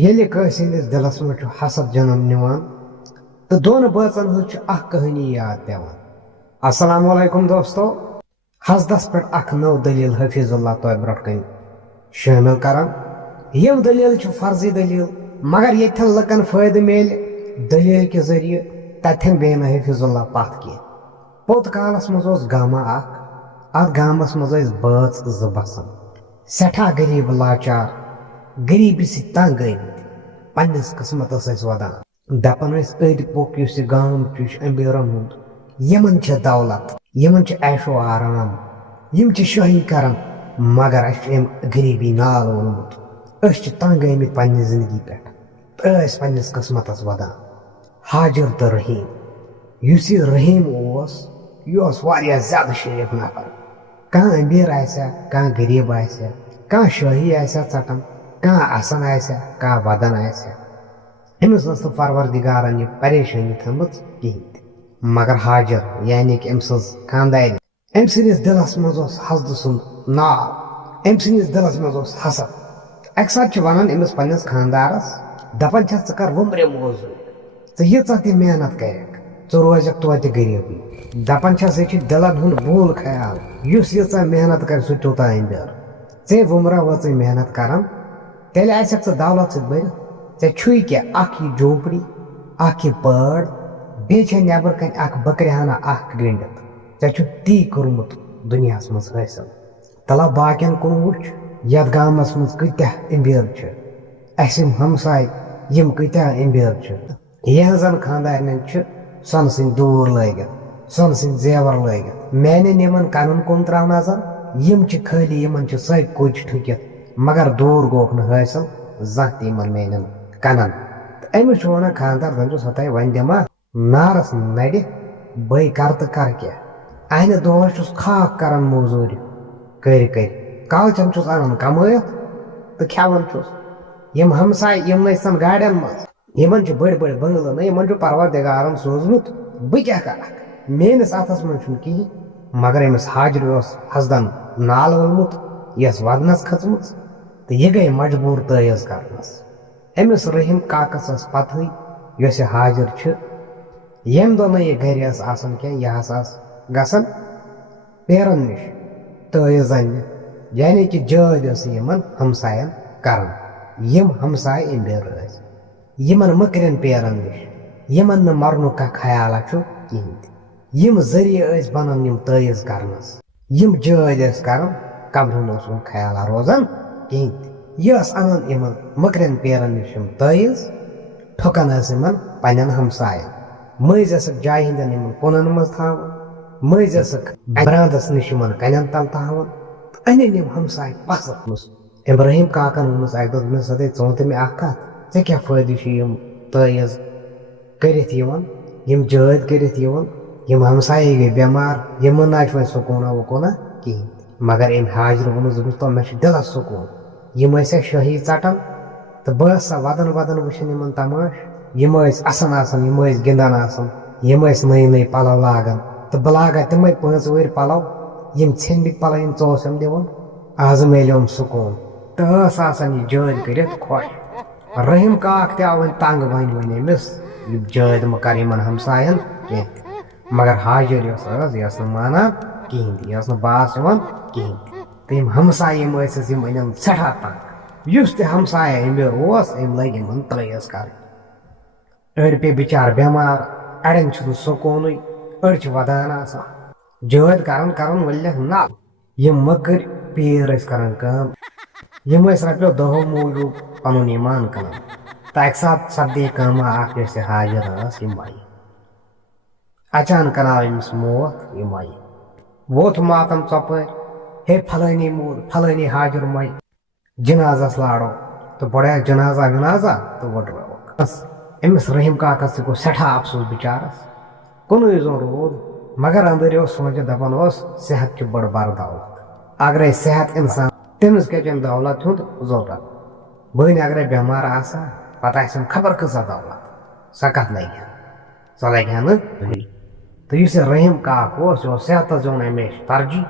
ییٚلہِ کٲنٛسہِ ہٕنٛدِس دِلس منٛز چھُ حسد جنم نِوان تہٕ دۄن بٲژن ہٕنٛز چھِ اکھ کہانی یاد پیوان. السلام علیکم دوستو. حسدس پٮ۪ٹھ اکھ نٔو دٔلیٖل حفیظ اللہ تۄہہِ برونٛٹھ کَنہِ شٲمِل کران. یِم دٔلیٖل چھِ فرضی دٔلیٖل مگر ییٚتھٮ۪ن لُکن فٲیدٕ میلہِ دٔلیٖل کہِ ذٔریعہٕ تتھٮ۪ن بیٚیہِ نہٕ حفیظ اللہ پتھ کینٛہہ. پوٚت کالس منٛز اوس گامہ اکھ. اتھ گامس منٛز ٲسۍ بٲژ زٕ بسان. سٮ۪ٹھاہ غریٖب لاچار غریٖبی سۭتۍ تنگ گٔمٕتۍ پننِس قٕسمتس ٲسۍ ودان. دپان ٲسۍ أدۍ پوٚک یُس یہِ گام چھُ یہِ چھُ امیٖرن ہُنٛد. یِمن چھِ دولت یِمن چھِ عیشو آرام یِم چھِ شٲہی کران مگر اسہِ چھُ أمۍ غریٖبی نال ووٚنمُت. أسۍ چھِ تنگ گٔمٕتۍ پننہِ زندگی پٮ۪ٹھ تہٕ ٲسۍ پننِس قٕسمتس ودان. حاجر تہٕ رحیٖم یُس یہِ رحیٖم اوس یہِ اوس واریاہ زیادٕ شریٖف نفر. کانٛہہ أمیٖر آسیا کانٛہہ غریٖب آسیا کانٛہہ شٲہی آسیا ژٹان کانٛہہ اَسان آسیا کانٛہہ ودان آسیا. أمِس ٲس نہٕ پروردِگارن یہِ پریشٲنی تھٲمٕژ کِہینۍ تہِ. مگر حاجر یعنی کہِ أمۍ سٕنٛز خاندارنۍ أمۍ سٕنٛدِس دِلس منٛز اوس حسدٕ سُنٛد ناو. أمۍ سٕنٛدِس دِلس منٛز اوس حسد. اکہِ ساتہٕ چھِ ونان أمِس پننِس خاندارس دپان چھس ژٕ کر وُمرِ موزوٗرۍ ژٕ ییٖژاہ تہِ محنت کرکھ ژٕ روزکھ توتہِ غریٖبٕے. دپان چھس یہِ چھِ دِلن ہُنٛد بوٗل خیال یُس ییٖژاہ محنت کرِ سُہ تیوٗتاہ أنٛدر. ژےٚ وُمرا وٲژٕے محنت کران تیٚلہِ آسٮ۪کھ ژٕ دولت سۭتۍ بٔرِتھ. ژےٚ چھُے کیٛاہ اکھ یہِ جھوپڑی اکھ یہِ پٲڑ بیٚیہِ چھےٚ نیبر کنہِ اکھ بکرِ ہنا اکھ گٔنڈِتھ. ژےٚ چھُتھ تی کوٚرمُت دُنیاہس منٛز حٲصِل. تلہ باقین کُن وٕچھ یتھ گامس منٛز کۭتیاہ امیٖر چھِ. اسہِ یِم ہمساے یِم کۭتیاہ امیٖر چھِ. یِہنٛزن خاندارنٮ۪ن چھِ سۄنہٕ سٕنٛدۍ دوٗر لٲگِتھ سۄنہٕ سٕنٛدۍ زیور لٲگِتھ. میانٮ۪ن یِمن کنن کُن تراو نظر یِم چھِ خٲلی یِمن چھِ سۄے کُج ٹھُکِتھ مگر دوٗر گوکھ نہٕ حٲصِل زانٛہہ تہِ یِمن میانٮ۪ن کنن. تہٕ أمِس چھُ ونان خاندار زن چھُ سۄ وۄنۍ دِما نارس نرِ بٔے کر تہٕ کر کیٛاہ. انہِ دۄہس چھُس خاک کران موزوٗرِ کٔرۍ کٔرۍ کالچن چھُس انان کمٲیِتھ تہٕ کھٮ۪وان چھُس. یِم ہمساے یِم نہٕ ٲسۍ گاڑٮ۪ن منٛز یِمن چھِ بٔڑۍ بٔڑۍ بنگلہٕ نہٕ یِمن چھُ پروردِگارن سوٗزمُت. بہٕ کیٛاہ کرکھ میٲنِس اتھس منٛز چھُنہٕ کِہینۍ. مگر أمِس حاجرِ اوس حسدن نال وولمُت یۄس ودنس کھٔژمٕژ تہٕ یہِ گٔے مجبوٗر تٲیز کرنس. أمِس رحیٖم کاکس ٲس پتہٕے یۄس یہِ حاجر چھِ ییٚمہِ دۄہ نہٕ یہِ گرِ ٲس آسان کینٛہہ یہِ ہسا ٲس گژھان پیرن نِش تٲیز اننہِ یعنی کہِ جٲدۍ ٲس یِمن ہمساین کران. یِم ہمساے امیٖر ٲسۍ یِمن مٔکرٮ۪ن پیرن نِش یِمن نہٕ مرنُک کانٛہہ خیالا چھُ کِہینۍ تہِ. یِم ذٔریعہٕ ٲسۍ بنان یِم تٲیز کرنس. یِم جٲدۍ ٲسۍ کران قبرن اوس نہٕ خیالا روزان کِہینۍ تہِ. یہِ ٲس انان یِمن مٔکرٮ۪ن پیرن نِش یِم تٲیز ٹھُکان ٲس یِمن پننٮ۪ن ہمساین. مٔنٛزۍ ٲسکھ جایہِ ہٕنٛدٮ۪ن یِمن کُنن منٛز تھاوان مٔنٛزۍ ٲسکھ براندس نِش یِمن کنٮ۪ن تل تھاوان تہٕ أنِنۍ یِم ہمساے پسنٛد. ابراہیٖم کاکن ووٚنُس اکہِ دۄہ دوٚپنس ژٕ ؤنۍ تہٕ مےٚ اکھ کتھ ژےٚ کیٛاہ فٲیدٕ چھُ یِم تٲیز کٔرِتھ یِوان یِم جٲدۍ کٔرِتھ یِوان یِم ہمسایہِ گٔے بٮ۪مار یِمن نہ چھُ وۄنۍ سکوٗنا وکوٗنا کِہینۍ. مگر أمۍ حاجرِ ووٚنُس دوٚپنس تو مےٚ چھُ دِلس سکوٗن. یِم ٲسیا شٲہی ژٹان تہٕ بہٕ ٲسۍ سا ودان ودان وٕچھان یِمن تماش. یِم ٲسۍ اَسان آسان یِم ٲسۍ گِنٛدان آسان یِم ٲسۍ نٔے نٔے پلو لاگان تہٕ بہٕ لاگا تِمے 5 ؤہٕرۍ پلو یِم ژھیٚنمٕتۍ پلو یِم ژٕ اوسم دِوان. آز میلیوم سکوٗن تہٕ ٲس آسان یہِ جٲدۍ کٔرِتھ خۄش. رحیٖم کاک تہِ آو وۄنۍ تنگ وۄنۍ أمِس یِم جٲدۍ مہ کر یِمن ہمساین کینٛہہ. مگر حاجر یۄس ٲس یہِ ٲس نہٕ مانان کِہینۍ تہِ یہِ ٲس نہٕ باس یِوان کِہینۍ تہِ. تہٕ یِم ہمساے یِم ٲسِس یِم أنِن سٮ۪ٹھاہ تنگ. یُس تہِ ہمسایا امیٖر اوس أمۍ لٲگۍ یِمن تٲیز کرٕنۍ. أڑۍ پیٚیہِ بِچار بٮ۪مار اڑٮ۪ن چھُنہٕ سکوٗنٕے أڑۍ چھِ ودان آسان. جٲدۍ کران کران ؤلِکھ نل. یِم مٔکٕرۍ پیٖر ٲسۍ کران کٲم یِم ٲسۍ رۄپیو دہو موٗجوٗب پنُن ایٖمان کٕنان. تہٕ اکہِ ساتہٕ سپدے کٲمہ اکھ یۄس یہِ حاجر ٲس یہِ مۄیہِ. اچانکن آو أمِس موت یہِ مۄیہِ. ووٚتھ ماتم ژۄپٲرۍ ہے پھلٲنی موٗد پھلٲنی حاجر مۄیہِ جنازس لارو تہٕ بڑیا جنازہ وِنازہ تہٕ وٕڈرٲوکھ. أمِس رحیٖم کاکس تہِ گوٚو سٮ۪ٹھاہ افسوٗس بِچارس. کُنُے زوٚن روٗد مگر أنٛدٕرۍ اوس سونٛچِتھ دپان اوس صحت چھِ بٔڑ بار دولت. اگرے صحت انسان تٔمِس کیٛاہ چھِ امہِ دولت ہُنٛد ضروٗرت. بٔنۍ اگرے بٮ۪مار آسہا پتہٕ آسٮ۪م خبر کۭژاہ دولت سۄ کتھ لگہِ ہا سۄ لگہِ ہا نہٕ کُنی. تہٕ یُس یہِ رحیٖم کاک اوس یہِ اوس صحتس دِوان ہمیشہٕ ترجیح.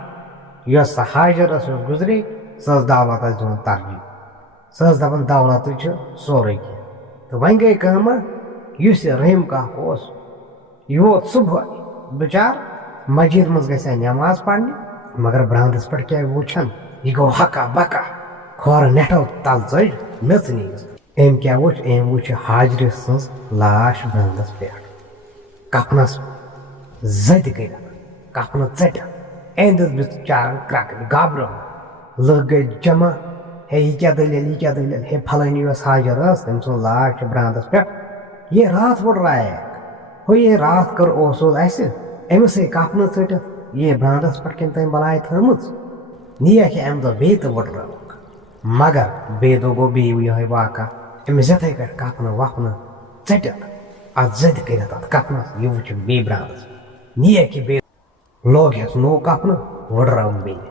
یۄس سۄ حاجر ٲس یۄس گُزرے سۄ ٲس دولتس دِوان ترجیح. سۄ ٲس دَپان دولتٕے چھُ سورُے کینٛہہ تہٕ وۄنۍ گٔے کٲمہ یُس یہِ رحیٖم کاک اوس یہِ ووت صُبحٲے بِچار مسجد منٛز گژھِ ہا نٮ۪ماز پرنہِ مگر براندَس پٮ۪ٹھ کیٛاہ وٕچھان یہِ گوٚو ہکا بکا کھۄرٕ نٮ۪ٹھو تل ژٔج میٚژنی أمۍ کیٛاہ وٕچھ أمۍ وٕچھ حاجرِ سٕنٛز لاش براندَس پٮ۪ٹھ کفنس زٔدۍ کٔرِتھ کفنہٕ ژٔٹِتھ أمۍ دِژ بِچارن کرٛکہٕ گابرٲو لُکھ گٔے جمع ہے یہِ کیٛاہ دٔلیٖل یہِ کیٛاہ دٔلیٖل ہے پھلٲنی یۄس حاجر ٲس تٔمۍ سُنٛد لاش چھِ براندَس پٮ۪ٹھ یے راتھ وٕڈرایے ہُہ یے راتھ کٔر اوسوٗل اَسہِ أمِس ہے کفنہٕ ژٔٹِتھ یے براندَس پٮ۪ٹھ کِنہٕ تٔمۍ بلاے تھٲومٕژ نیکھ اَمہِ دۄہ بیٚیہِ تہِ وٕڈرٲوٕکھ مگر بیٚیہِ دۄہ گوٚو بیٚیہِ یِہوٚے واقعہ أمِس یِتھَے کٲٹھۍ کفنہٕ وفنہٕ ژٔٹِتھ اَتھ زٔدۍ کٔرِتھ اَتھ کفنس یہِ وٕچھُکھ بیٚیہِ براندَس نیکھ یہِ بیٚیہِ لوگ ہٮ۪س نوٚو کفنہٕ وٕڈرٲوٕن بیٚیہِ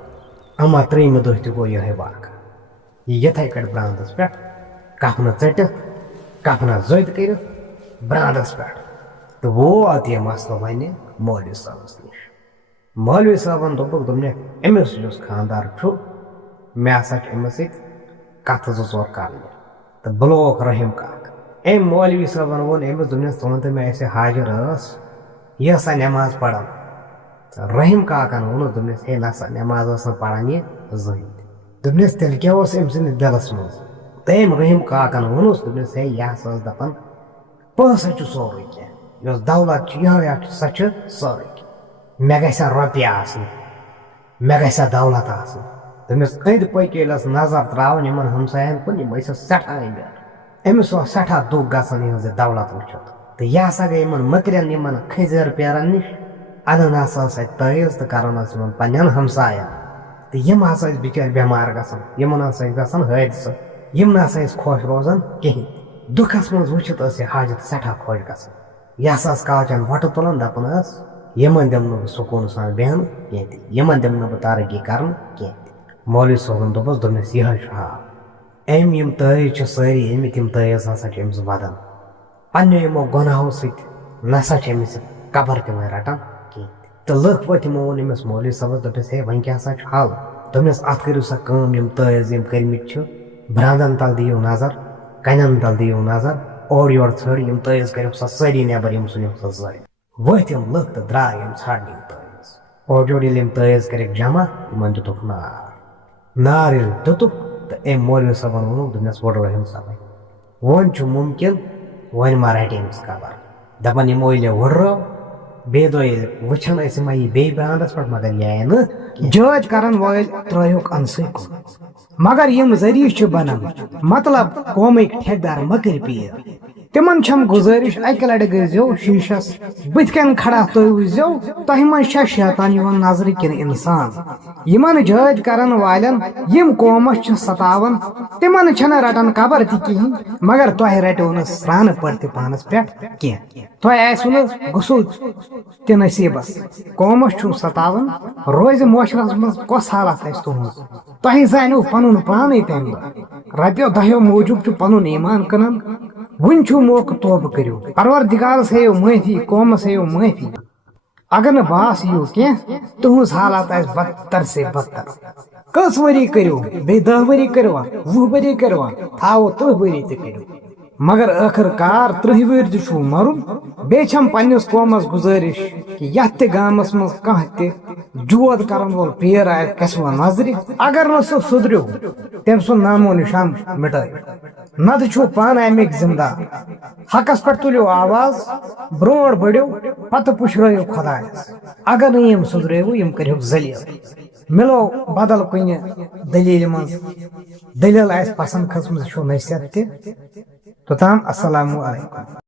اما ترٛیٚیِمہِ دۄہ تہِ گوٚو یِہوٚے واقعہ یہِ یِتھَے کٲٹھۍ براندَس پٮ۪ٹھ کفنہٕ ژٔٹِتھ کفنس زٔدۍ کٔرِتھ براندَس پٮ۪ٹھ تہٕ ووت یہِ مسلہٕ وۄنۍ مولوی صٲبَس نِش مولوی صٲبن دوٚپُکھ أمِس یُس خانٛدار چھُ مےٚ ہسا چھِ أمِس سۭتۍ کتھٕ زٕ ژور کرنہِ تہٕ بہٕ لوگُکھ رحیٖم کاک أمۍ مولوی صٲبن ووٚن أمِس دوٚپنَس ژٕ وَن تہٕ مےٚ اَسہِ حاجر ٲس یہِ ٲسا نٮ۪ماز پران تہٕ رحیٖم کاکن ووٚنُس دوٚپنَس ہے نسا نٮ۪ماز ٲس نہٕ پران یہِ زٕہٕنۍ تہِ دوٚپنَس تیٚلہِ کیٛاہ اوس أمۍ سٕنٛدِس دِلس منٛز تہٕ أمۍ رحیٖم کاکن ووٚنُس دوٚپنَس ہے یہِ ہسا ٲس دپان پونٛسے چھُ سورُے کینٛہہ یۄس دولت چھِ یِہوٚے اکھ سۄ چھِ سورُے کینٛہہ مےٚ گژھِ ہا رۄپیہِ آسنہِ مےٚ گژھِ ہا دولت آسٕنۍ تٔمِس أنٛدۍ پٔکۍ ییٚلہِ ٲس نظر ترٛاوٕنۍ یِمن ہمساین کُن یِم ٲسۍ سٮ۪ٹھاہ أمیٖر أمِس اوس سٮ۪ٹھاہ دُکھ گژھان یِہٕنٛز یہِ دولت وٕچھِتھ تہٕ یہِ ہسا گٔے یِمن مٔکرٮ۪ن یِمن کھٔزر پیرن نِش اَنان ہسا ٲس اَتہِ تٲیٖز تہٕ کران ٲس یِمن پننٮ۪ن ہمساین تہٕ یِم ہسا ٲسۍ بِچٲرۍ بٮ۪مار گژھان یِمن ہسا ٲسۍ گژھان حٲدثہٕ یِم نہ ہسا ٲسۍ خۄش روزان کِہینۍ دُکھس منٛز وٕچھِتھ ٲس یہِ حاجت سٮ۪ٹھاہ خۄش گژھان یہِ ہسا ٲس کالچن وۄٹہٕ تُلان دپان ٲس یِمن دِمہٕ نہٕ بہٕ سکوٗن سان بیٚہنہٕ کینٛہہ تہِ یِمن دِمہٕ نہٕ بہٕ ترقی کرنہٕ کینٛہہ تہِ مولوی صٲبن دوٚپنَس یِہوٚے چھُ حال أمۍ یِم تٲیٖز چھِ سٲری أمِتۍ یِم تٲیٖز ہسا چھِ أمِس بدن پننیو یِمو گۄناہو سۭتۍ نسا چھِ أمِس قبر تہِ وۄنۍ رٹان کینٛہہ تہٕ لُکھ وٲتۍ یِمو ووٚن أمِس مولوی صٲبس دوٚپنَس ہے وۄنۍ کیٛاہ سا چھُ حل دوٚپنَس اَتھ کٔرِو سا کٲم یِم تٲیٖز یِم کٔرمٕتۍ چھِ برٛانٛدن تل دِیِو نظر کَنٮ۪ن تل دِیِو نظر اورٕ یورٕ ژھٲرۍ یِم تٲیٖز کٔرِو سا سٲری نٮ۪بر یِم ژھٕنِو سا زٲرۍ ؤتھۍ یِم لُکھ تہٕ درٛاے یِم ژھانٛڈنہِ یِم تٲیٖز اورٕ یورٕ ییٚلہِ یِم تٲیٖز کٔرِکھ جمع یِمن دِتُکھ نار ییٚلہِ دِتُکھ تہٕ أمۍ مولوی صٲبن ووٚنُکھ دوٚپنَس وٕڈرٲیہُن سا وۄنۍ چھُ مُمکِن وۄنۍ ما رٹہِ أمِس قبر دپان یِمو ییٚلہِ وٕڈرٲو بیٚیہِ دۄہ ییٚلہِ وٕچھان ٲسۍ یِم یی بیٚیہِ براندس پٮ۪ٹھ مگر یہِ آیہِ نہٕ جٲج کرن وٲلۍ ترٲیوکھ انسٕے کُن مگر یِم ذٔریعہٕ چھِ بنان مطلب قومٕکۍ ٹھیکدار مٔکٕرۍ پیٖر تِمن چھم گُزٲرِش اکہِ لٹہِ گٔژھۍزیو شیٖشس بٕتھِ کَنۍ کھڑا تُہۍ وٕچھزیو تۄہہِ منٛز چھا شیطان یِوان نظرِ کِنہٕ اِنسان یِمن جٲج کرن والٮ۪ن یِم قومس چھِ ستاوان تِمن چھنہٕ رٹان قبر تہِ کِہینۍ مگر تۄہہِ رٹیو نہٕ سرانہٕ پٲٹھۍ تہِ پانس پٮ۪ٹھ کینٛہہ تۄہہِ آسوٕ نہٕ غسُل تہِ نصیٖبس قومس چھُو ستاوان روزِ معاشرس منٛز کۄس حالت آسہِ تُہنٛز تۄہہِ زانیو پنُن پانے تمہِ دۄہ رۄپیو دہیو موٗجوٗب چھُ پنُن ایٖمان کٕنان وُنہِ چھُو موقعہٕ توبہٕ کٔرِو پروردِگارس ہیٚیِو معٲفی قومس ہیٚیِو معٲفی اگر نہٕ باس یِیو کینٛہہ تُہنٛز حالات آسہِ بدتر سے بدتر کٔژ ؤری کٔرِو بیٚیہِ 10 ؤری کٔروا 20 ؤری کٔروا تھاوو 30 ؤری تہِ کٔرِو مگر ٲخٕر کار 30 ؤری تہِ چھُو مرُن بیٚیہِ چھم پننِس قومس گُزٲرِش کہِ یتھ تہِ گامس منٛز کانٛہہ تہِ جود کرن وول پیٖر آسہِ گژھِ وۄنۍ نظرِ اگر نہٕ سُہ سُدریو تٔمۍ سُنٛد نامو نِشان مٹٲیِو نتہٕ چھُو پانہٕ امیِکۍ ذمہٕ دار حقس پٮ۪ٹھ تُلِو آواز برونٛٹھ بٔڑِو پتہٕ پُشرٲیِو خۄدایس اگر نہٕ یِم سُدریوٕ یِم کٔرِہُکھ ذٔلیٖل مِلو بدل کُنہِ دٔلیٖلہِ منٛز دٔلیٖل آسہِ پسنٛد کھٔژمٕژ چھو نصیحت تہِ توٚتام السلام علیکم